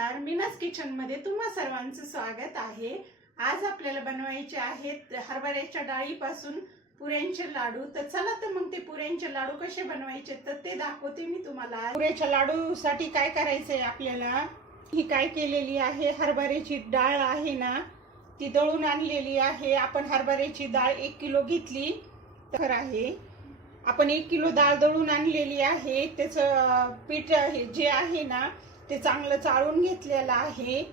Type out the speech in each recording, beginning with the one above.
नमस्कार मीनास किचनमध्ये तुम्हा सर्वांचं स्वागत आहे. आज आपल्याला बनवायचे आहेत हरभऱ्याच्या डाळीपासून पुऱ्यांचे लाडू. तर चला तर मग ते पुऱ्यांचे लाडू कसे बनवायचे तर ते दाखवते मी तुम्हाला पुऱ्याच्या लाडूसाठी काय करायचं आहे आपल्याला? ही काय केलेली आहे? हरभऱ्याची डाळ आहे ना ती दळून आणलेली आहे. आपण हरभऱ्याची डाळ एक किलो घेतली तर आहे. आपण एक किलो डाळ दळून आणलेली आहे. त्याचं पीठ आहे जे आहे ना ते चांगलं चाळून घेतलेलं आहे.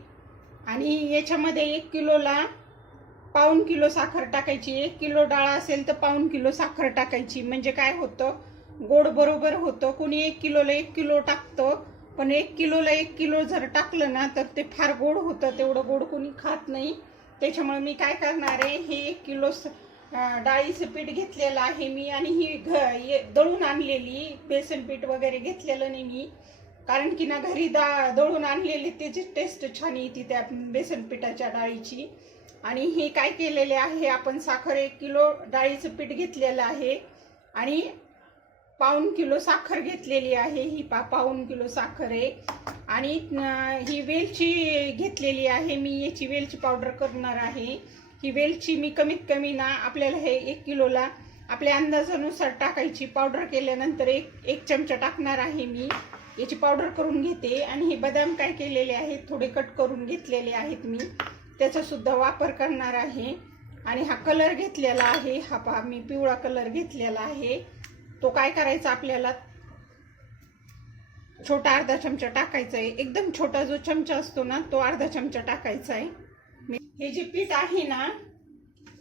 आणि याच्यामध्ये एक किलोला पाऊन किलो साखर टाकायची. एक किलो डाळ असेल तर पाऊन किलो साखर टाकायची. म्हणजे काय होतं? गोड बरोबर होतं. कोणी एक किलोला एक किलो टाकतं पण एक किलोला एक किलो जर टाकलं ना तर ते फार गोड होतं. तेवढं गोड कोणी खात नाही. त्याच्यामुळे मी काय करणार आहे? हे एक किलो स- डाळीचं पीठ घेतलेलं आहे मी. आणि ही घ दळून आणलेली. बेसन पीठ वगैरे घेतलेलं नाही मी. कारण की ना घरी दा दळून आणलेली त्याची टेस्ट छान येते त्या बेसन पिठाच्या डाळीची. आणि हे काय केलेले आहे आपण साखर एक किलो डाळीचं पीठ घेतलेलं आहे. आणि पाऊन किलो साखर घेतलेली आहे ही पा पाऊन किलो साखर आहे. आणि ही वेलची घेतलेली आहे मी याची वेलची पावडर करणार आहे. ही वेलची मी कमीत कमी ना आपल्याला हे एक किलोला आपल्या अंदाजानुसार टाकायची. पावडर केल्यानंतर एक एक चमचा टाकणार आहे मी. याची पावडर करून घेते आणि हे बदाम काय केलेले आहेत थोडे कट करून घेतलेले आहेत मी. त्याचासुद्धा वापर करणार आहे. आणि हा कलर घेतलेला आहे. हा पहा मी पिवळा कलर घेतलेला आहे. तो काय करायचा आपल्याला? छोटा अर्धा चमचा टाकायचा आहे. एकदम छोटा जो चमचा असतो ना तो अर्धा चमचा टाकायचा आहे. मी- हे जे पीठ आहे ना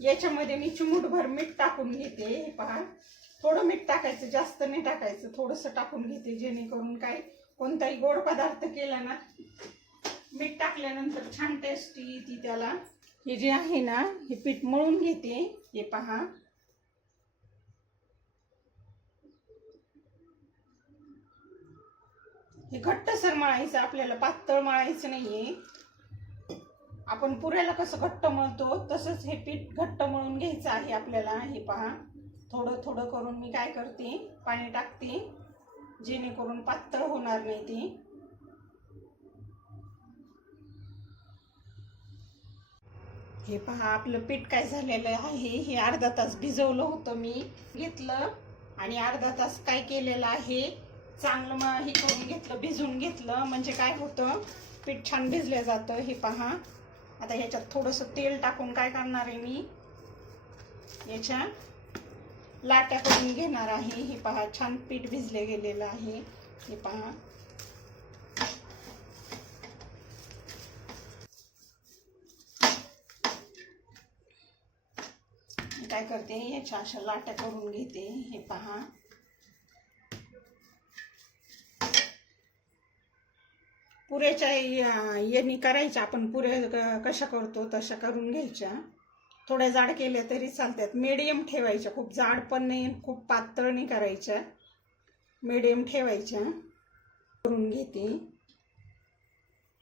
याच्यामध्ये मी चिमूटभर मीठ टाकून घेते. हे पहा. थोडं मीठ टाकायचं जास्त नाही टाकायचं थोडंसं टाकून घेते जेणेकरून काय कोणताही गोड पदार्थ केला ना मीठ टाकल्यानंतर छान टेस्टी येते त्याला. हे जे आहे ना हे पीठ मळून घेते हे पहा. हे घट्टसर मळायचं आपल्याला पातळ मळायचं नाहीये. आपण पुऱ्याला कसं घट्ट मळतो तसंच हे पीठ घट्ट मळून घ्यायचं आहे आपल्याला हे पहा. थोडं थोडं करून मी काय करते पाणी टाकते जेणेकरून पातळ होणार नाही ती. हे पहा आपलं पीठ काय झालेलं आहे हे अर्धा तास भिजवलं होतं मी. घेतलं आणि अर्धा तास काय केलेलं आहे चांगलं मग हे करून घेतलं भिजून घेतलं. म्हणजे काय होतं पीठ छान भिजलं जातं हे पहा. आता ह्याच्यात थोडंसं तेल टाकून काय करणार आहे मी? याच्या लाट्या करून घेणार आहे. हे पहा छान पीठ भिजले गेलेलं आहे. हे पहा. काय करते याच्या अशा लाट्या करून घेते. हे पहा. पुऱ्याच्या यांनी करायच्या. आपण पुऱ्या क- कशा करतो तशा करून घ्यायच्या. थोड्या जाड केल्या तरी चालतात. मीडियम ठेवायच्या खूप जाड पण नाही खूप पातळ नाही करायच्या मीडियम ठेवायच्या करून घेते.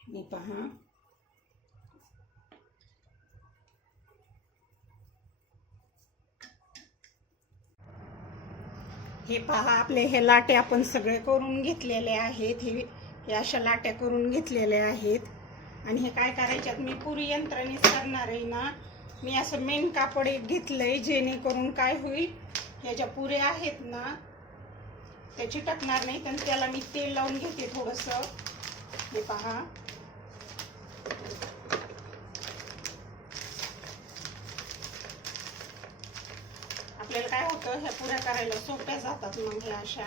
मी पहा. हे पहा आपले हे लाटे आपण सगळे करून घेतलेले आहेत. हे या अशा लाट्या करून घेतलेल्या आहेत. आणि हे काय करायच्यात मी पुरी यंत्रणेच करणार आहे ना. मी असं मेन कापड एक घेतलंय जेणेकरून काय होईल ह्या ज्या पुऱ्या आहेत ना त्या चिटकणार नाही तर त्याला मी तेल लावून घेते थोडंसं. हे पहा. आपल्याला काय होतं ह्या पुऱ्या करायला सोप्या जातात मग ह्या अशा.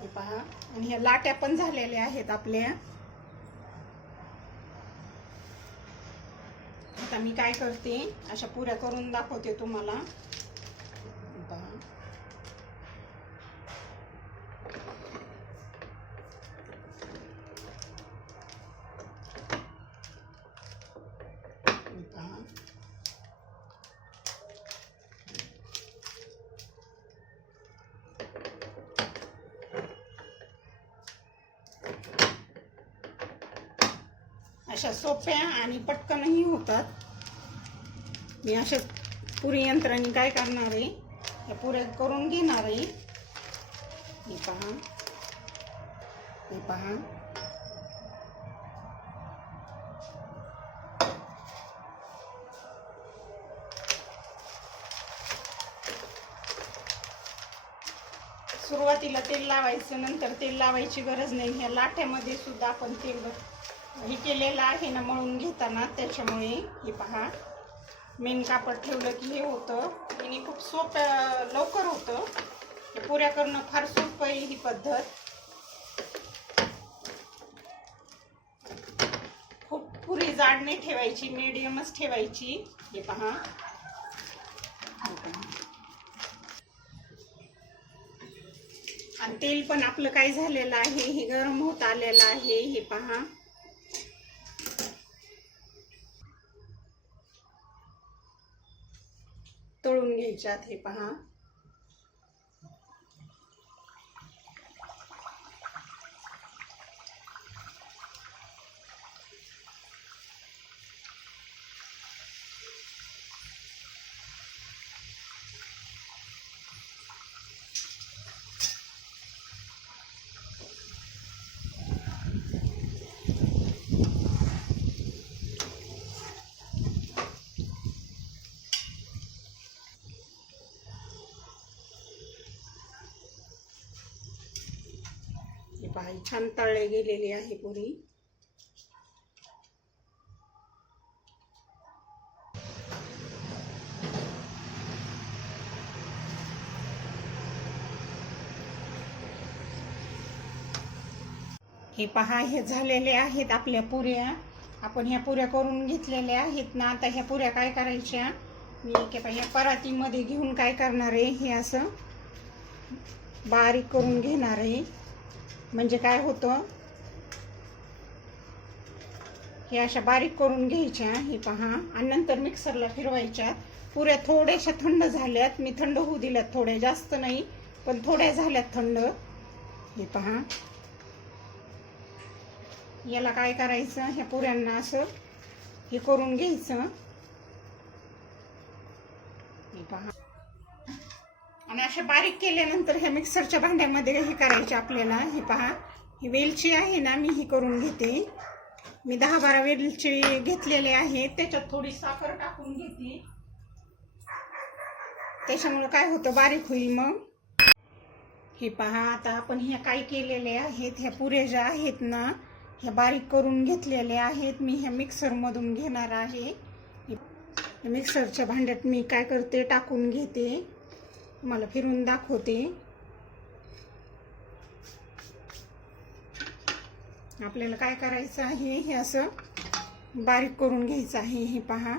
हे पहा. आणि ह्या लाट्या पण झालेल्या आहेत आपल्या. आता मी काय करते अशा पुऱ्या करून दाखवते तुम्हाला. अशा सोप्या आणि पटकनही होतात. मी अशा पुरी यंत्राने काय करणार आहे? या पुऱ्या करून घेणार आहे. हे पहा. हे पहा. सुरुवातीला तेल लावायचं नंतर तेल लावायची गरज नाही. ह्या लाठ्यामध्ये सुद्धा आपण तेल हे केलेलं आहे ना मळून घेताना. त्याच्यामुळे हे पहा. मेन कापड ठेवलं की हे होतं. आणि खूप सोपं लवकर होतं. हे पुऱ्या करणं फार सोपं आहे ही पद्धत. खूप पुरी जाड नाही ठेवायची मिडियमच ठेवायची. हे पहा. आणि तेल पण आपलं काय झालेलं आहे हे गरम होत आलेलं आहे हे पहा. ह्याच्यात हे पहा. पहा छान तळले गेलेली आहे पुरी. हे पहा हे झालेले आहेत आपल्या पुऱ्या. आपण ह्या पुऱ्या करून घेतलेल्या आहेत ना. आता ह्या पुऱ्या काय करायच्या? मी के ह्या परातीमध्ये घेऊन काय करणार आहे? हे असं बारीक करून घेणार आहे. म्हणजे काय होतं? हे अशा बारीक करून घ्यायच्या हे पहा. आणि नंतर मिक्सरला फिरवायच्या. पुऱ्या थोड्याशा थंड झाल्यात. मी थंड होऊ दिल्यात थोड्या जास्त नाही पण थोड्या झाल्यात थंड. हे पहा. याला काय करायचं? ह्या पुऱ्यांना असं हे करून घ्यायचं. हे पहा. आणि अशा बारीक केल्यानंतर ह्या मिक्सरच्या भांड्यामध्ये हे करायचे आपल्याला. हे पहा. ही वेलची आहे ना मी ही करून घेते. मी दहा बारा वेलची घेतलेले आहेत त्याच्यात थोडी साखर टाकून घेते. त्याच्यामुळे काय होतं बारीक होईल मग. हे पहा आता आपण ह्या काय केलेले आहेत ह्या पुऱ्या ज्या आहेत ना ह्या बारीक करून घेतलेल्या आहेत. मी ह्या मिक्सरमधून घेणार आहे. हे मिक्सरच्या भांड्यात मी काय करते टाकून घेते. मला फिरून दाखवते. आपल्याला काय करायचं आहे? हे असं बारीक करून घ्यायचं आहे हे पहा.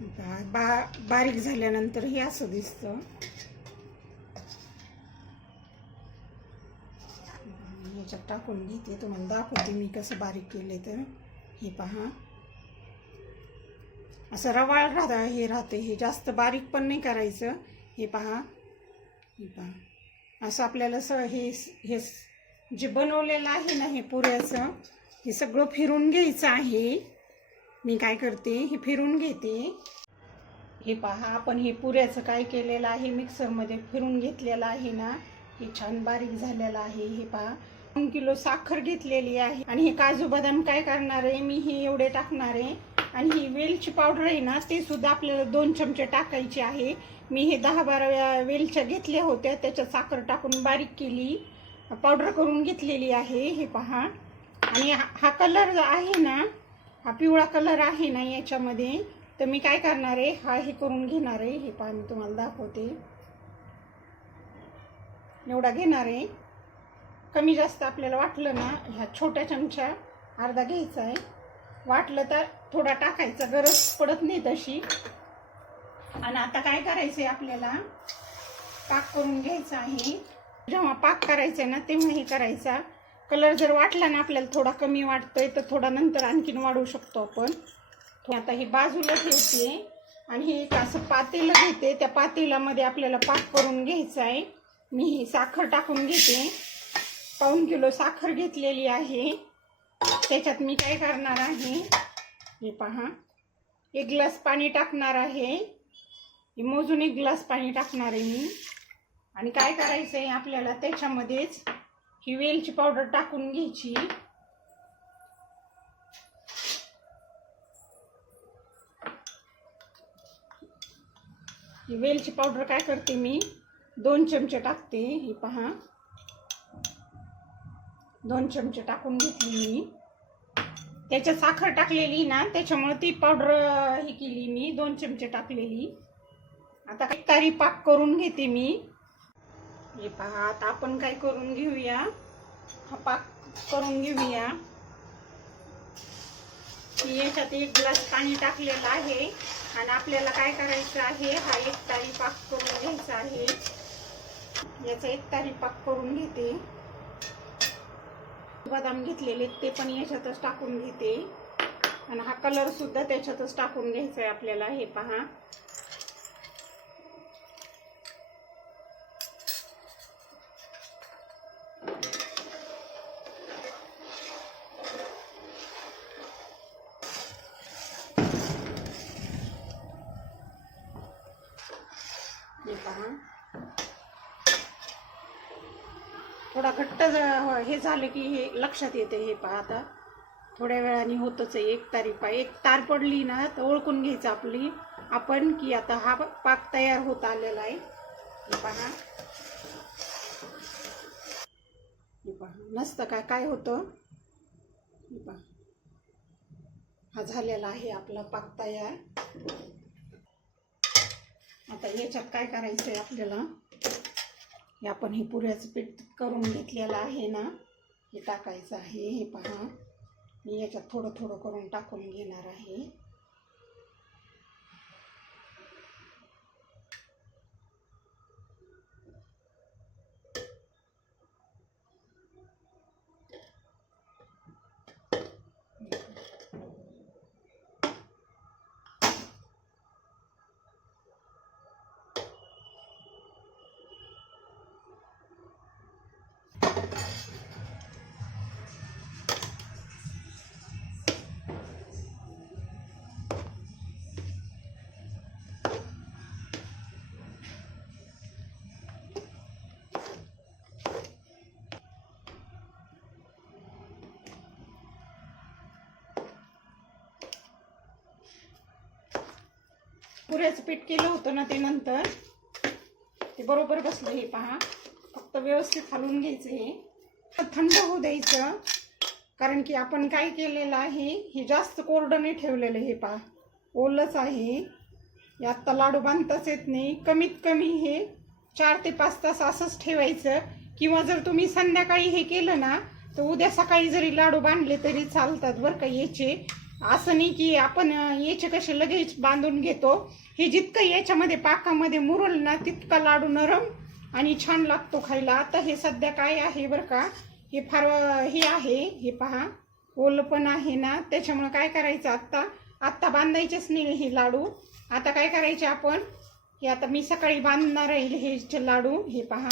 बा- बा- बारीक झाल्यानंतर हे असं दिसतं. याच्यात टाकून घेते तुम्हाला दाखवते मी कसं बारीक केले तर. हे पहा. असं रवाळ राहता हे राहते. हे जास्त बारीक पण नाही करायचं. हे पहा. हे पहा. असं आपल्याला स हे हे जे बनवलेलं आहे ना हे पुऱ्याचं हे सगळं फिरून घ्यायचं आहे. मी काय करते? हे फिरून घेते. हे पहा. आपण हे पुऱ्याचं काय केलेलं आहे? मिक्सरमध्ये फिरून घेतलेलं आहे ना. हे छान बारीक झालेलं आहे. हे पहा. दोन किलो साखर घेतलेली आहे. आणि हे काजू बदाम काय करणार आहे? मी हे एवढे टाकणार आहे. आणि ही वेलची पावडर आहे ना ते सुद्धा आपल्याला दोन चमचे टाकायचे आहे. मी हे दहा बारा वेळा वेलच्या घेतल्या होत्या. त्याच्यात साखर टाकून बारीक केली. पावडर करून घेतलेली आहे. हे पहा. आणि हा हा कलर आहे ना हा पिवळा कलर आहे ना याच्यामध्ये तर मी काय करणार आहे? हा हे करून घेणार आहे. हे पहा मी तुम्हाला दाखवते. एवढा घेणार आहे. कमी जास्त आपल्याला वाटलं ना ह्या छोट्या चमच्या अर्धा घ्यायचा आहे. वाटलं तर थोडा टाकायचा गरज पडत नाही तशी. आणि आता काय करायचं आहे आपल्याला? पाक करून घ्यायचा आहे. जेव्हा पाक करायचा आहे ना तेव्हा हे करायचा. कलर जर वाटला ना आपल्याला थोडा कमी वाटतोय तर थोडा नंतर आणखीन वाढवू शकतो आपण. आता ही बाजूला ठेवते. आणि हे एक असं पातेलं घेते. त्या पातेल्यामध्ये आपल्याला पाक करून घ्यायचं आहे. मी ही साखर टाकून घेते. पाऊन किलो साखर घेतलेली आहे. त्याच्यात मी काय करणार आहे? हे पहा. एक ग्लास पाणी टाकणार आहे. मोजून एक ग्लास पाणी टाकणार आहे मी. आणि काय करायचं आहे आपल्याला? त्याच्यामध्येच ही वेलची पावडर टाकून घ्यायची. ही वेलची पावडर काय करते मी? दोन चमचे टाकते. ही पहा. दोन चमचे टाकून घेतली मी. त्याच्यात साखर टाकलेली ना त्याच्यामुळे ती पावडर हे केली मी दोन चमचे टाकलेली. आता काही तारी पाक करून घेते मी. हे पहा आता आपण काय करून घेऊया? हा पाक करून घेऊया. याच्यात एक ग्लास पाणी टाकलेलं आहे. आणि आपल्याला काय करायचं आहे? हा एक तारी पाक करून घ्यायचा आहे. याचा एक तारी पाक करून घेते. बदाम घेतलेले ते पण याच्यातच टाकून घेते. आणि हा कलरसुद्धा त्याच्यातच टाकून घ्यायचा आहे आपल्याला हे पहा. हे पहा. थोडा घट्ट हो, हे झालं की हे लक्षात येते हे पहा आता. थोड्या वेळाने होतच आहे. एक तारी पा एक तार पडली ना तर ओळखून घ्यायचं आपली. आपण की आता हा पाक तयार होत आलेला आहे. हे पहा. हे पहा. नसतं काय काय होतं? हे पहा. हा झालेला आहे आपला पाक तयार. आता याच्यात काय करायचं आहे आपल्याला? हे आपण हे पुऱ्याचं पीठ करून घेतलेलं आहे ना हे टाकायचं आहे हे पहा. मी याच्यात थोडं थोडं करून टाकून घेणार आहे. पुऱ्याचं पीठ केलं होतं ना ते नंतर. ते बरोबर बसलं हे पहा. फक्त व्यवस्थित हलवून घ्यायचं हे. थंड होऊ द्यायचं. कारण की आपण काय केलेलं आहे हे जास्त कोरडं नाही ठेवलेलं हे पहा. ओलंच आहे. हे आत्ता लाडू बांधताच येत नाही. कमीत कमी हे चार ते पाच तास असंच ठेवायचं. किंवा जर तुम्ही संध्याकाळी हे केलं ना तर उद्या सकाळी जरी लाडू बांधले तरी चालतात बरं का याचे. असं नाही की आपण याचे कसे लगेच बांधून घेतो. हे जितकं याच्यामध्ये पाकामध्ये मुरल ना तितका लाडू नरम आणि छान लागतो खायला. आता हे सध्या काय आहे बरं का हे फार हे आहे हे पहा ओलं पण आहे ना. त्याच्यामुळं काय करायचं आत्ता? आत्ता बांधायचेच नाही हे लाडू. आता काय करायचे आपण? हे आता मी सकाळी बांधणार आहे हे लाडू हे पहा.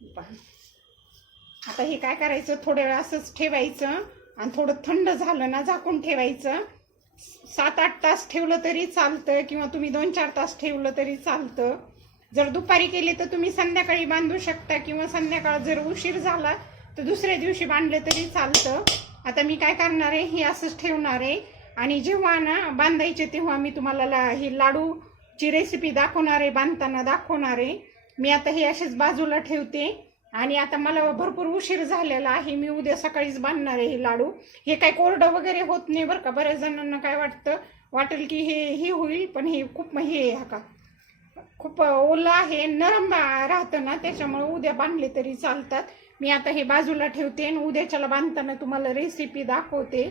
हे पहा. आता हे काय करायचं? थोड्या वेळ असंच ठेवायचं. आणि थोडं थंड झालं ना झाकून ठेवायचं. सात आठ तास ठेवलं तरी चालतं किंवा तुम्ही दोन चार तास ठेवलं तरी चालतं. जर दुपारी केले तर तुम्ही संध्याकाळी बांधू शकता किंवा संध्याकाळ जर उशीर झाला तर दुसऱ्या दिवशी बांधले तरी चालतं. आता मी काय करणार आहे? हे असंच ठेवणार आहे. आणि जेव्हा ना बांधायचे तेव्हा मी तुम्हाला ला ही लाडूची रेसिपी दाखवणार आहे बांधताना दाखवणार आहे. मी आता हे असेच बाजूला ठेवते. आणि आता मला भरपूर उशीर झालेला आहे. मी उद्या सकाळीच बांधणार आहे हे लाडू. हे काय कोरडं वगैरे होत नाही बरं का? बऱ्याच जणांना काय वाटतं? वाटेल की हे हे होईल पण हे खूप हे आहे हा का? खूप ओलं आहे. नरम राहतं ना त्याच्यामुळे उद्या बांधले तरी चालतात. मी आता हे बाजूला ठेवते आणि उद्याच्याला बांधताना तुम्हाला रेसिपी दाखवते.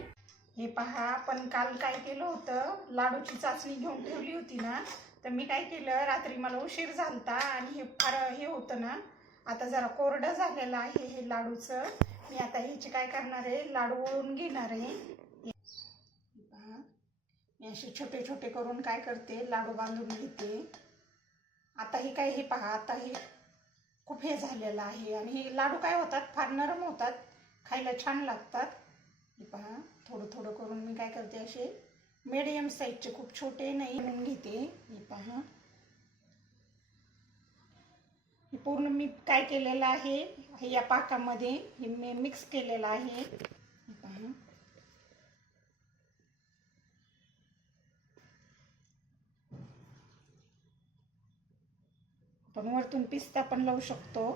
हे पहा आपण काल काय केलं होतं? लाडूची चाचणी घेऊन ठेवली होती ना. तर मी काय केलं? रात्री मला उशीर झालता आणि हे फार हे होतं ना आता जरा कोरडं झालेलं आहे हे लाडूचं. मी आता ह्याची काय करणार आहे? लाडू वळून घेणार आहे. पहा. मी असे छोटे छोटे करून काय करते? लाडू बांधून घेते. आता हे काय हे पहा. आता हे खूप हे झालेलं आहे. आणि हे लाडू काय होतात? फार नरम होतात. खायला छान लागतात. हे पहा. थोडं थोडं करून मी काय करते? असे मीडियम साईजचे खूप छोटे नाही म्हणून घेते. पूर्ण मी काय केलेलं आहे हे या पाकामध्ये मी मिक्स केलेलं आहे. आपण वरतून पिस्ता पण लावू शकतो.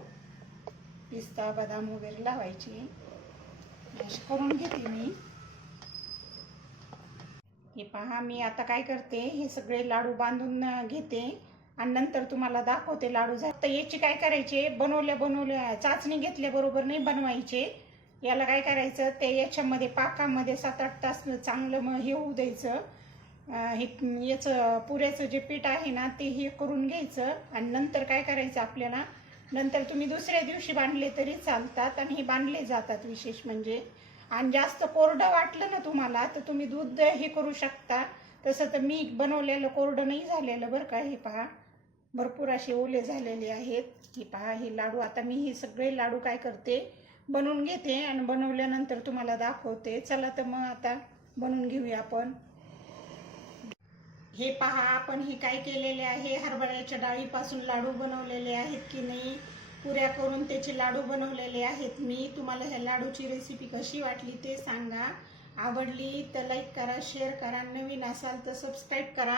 पिस्ता बदाम वगैरे लावायची. अशी करून घेते मी. हे पहा मी आता काय करते हे सगळे लाडू बांधून घेते. आणि नंतर तुम्हाला दाखवते लाडू झाले. तर याची काय करायचे? बनवल्या बनवल्या चाचणी घेतल्याबरोबर नाही बनवायचे. याला काय करायचं? ते याच्यामध्ये पाकामध्ये सात आठ तास चांगलं मग हे होऊ द्यायचं. हे याचं पुऱ्याचं जे पीठ आहे ना ते हे करून घ्यायचं. आणि नंतर काय करायचं आपल्याला? नंतर तुम्ही दुसऱ्या दिवशी बांधले तरी चालतात आणि हे बांधले जातात विशेष म्हणजे. आणि जास्त कोरडं वाटलं ना तुम्हाला तर तुम्ही दूध हे करू शकता. तसं तर मी बनवलेलं कोरडं नाही झालेलं बरं का हे पहा. भरपूर असे ओले झालेले आहेत. हे पहा हे लाडू. आता मी हे सगळे लाडू काय करते? बनवून घेते आणि बनवल्यानंतर तुम्हाला दाखवते. चला तर मग आता बनवून घेऊया आपण. हे पहा आपण हे काय केलेले आहे? हरभऱ्याच्या डाळीपासून लाडू बनवलेले आहेत की नाही? पुऱ्या करून त्याचे लाडू बनवलेले आहेत. मी तुम्हाला ह्या लाडूची रेसिपी कशी वाटली ते सांगा. आवडली तर लाईक करा शेअर करा. नवीन असाल तर सबस्क्राईब करा.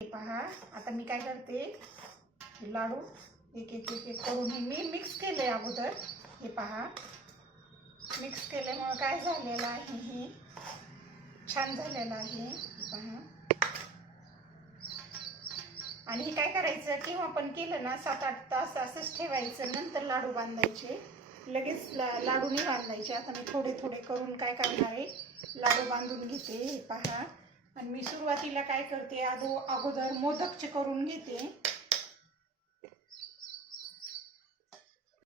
हे पहा आता मी काय करते लाडू एक एक एक एक करून हे मी मिक्स केले अगोदर. हे पहा मिक्स केल्यामुळं काय झालेलं आहे हे? छान झालेलं आहे. पहा. आणि हे काय करायचं किंवा पण केलं ना सात आठ तास असंच ठेवायचं नंतर लाडू बांधायचे. लगेच ला लाडू नाही बांधायचे. आता मी थोडे थोडे करून काय करणार आहे? लाडू बांधून घेते. हे पहा. आणि मी सुरुवातीला काय करते अगो अगोदर मोदकचे करून घेते.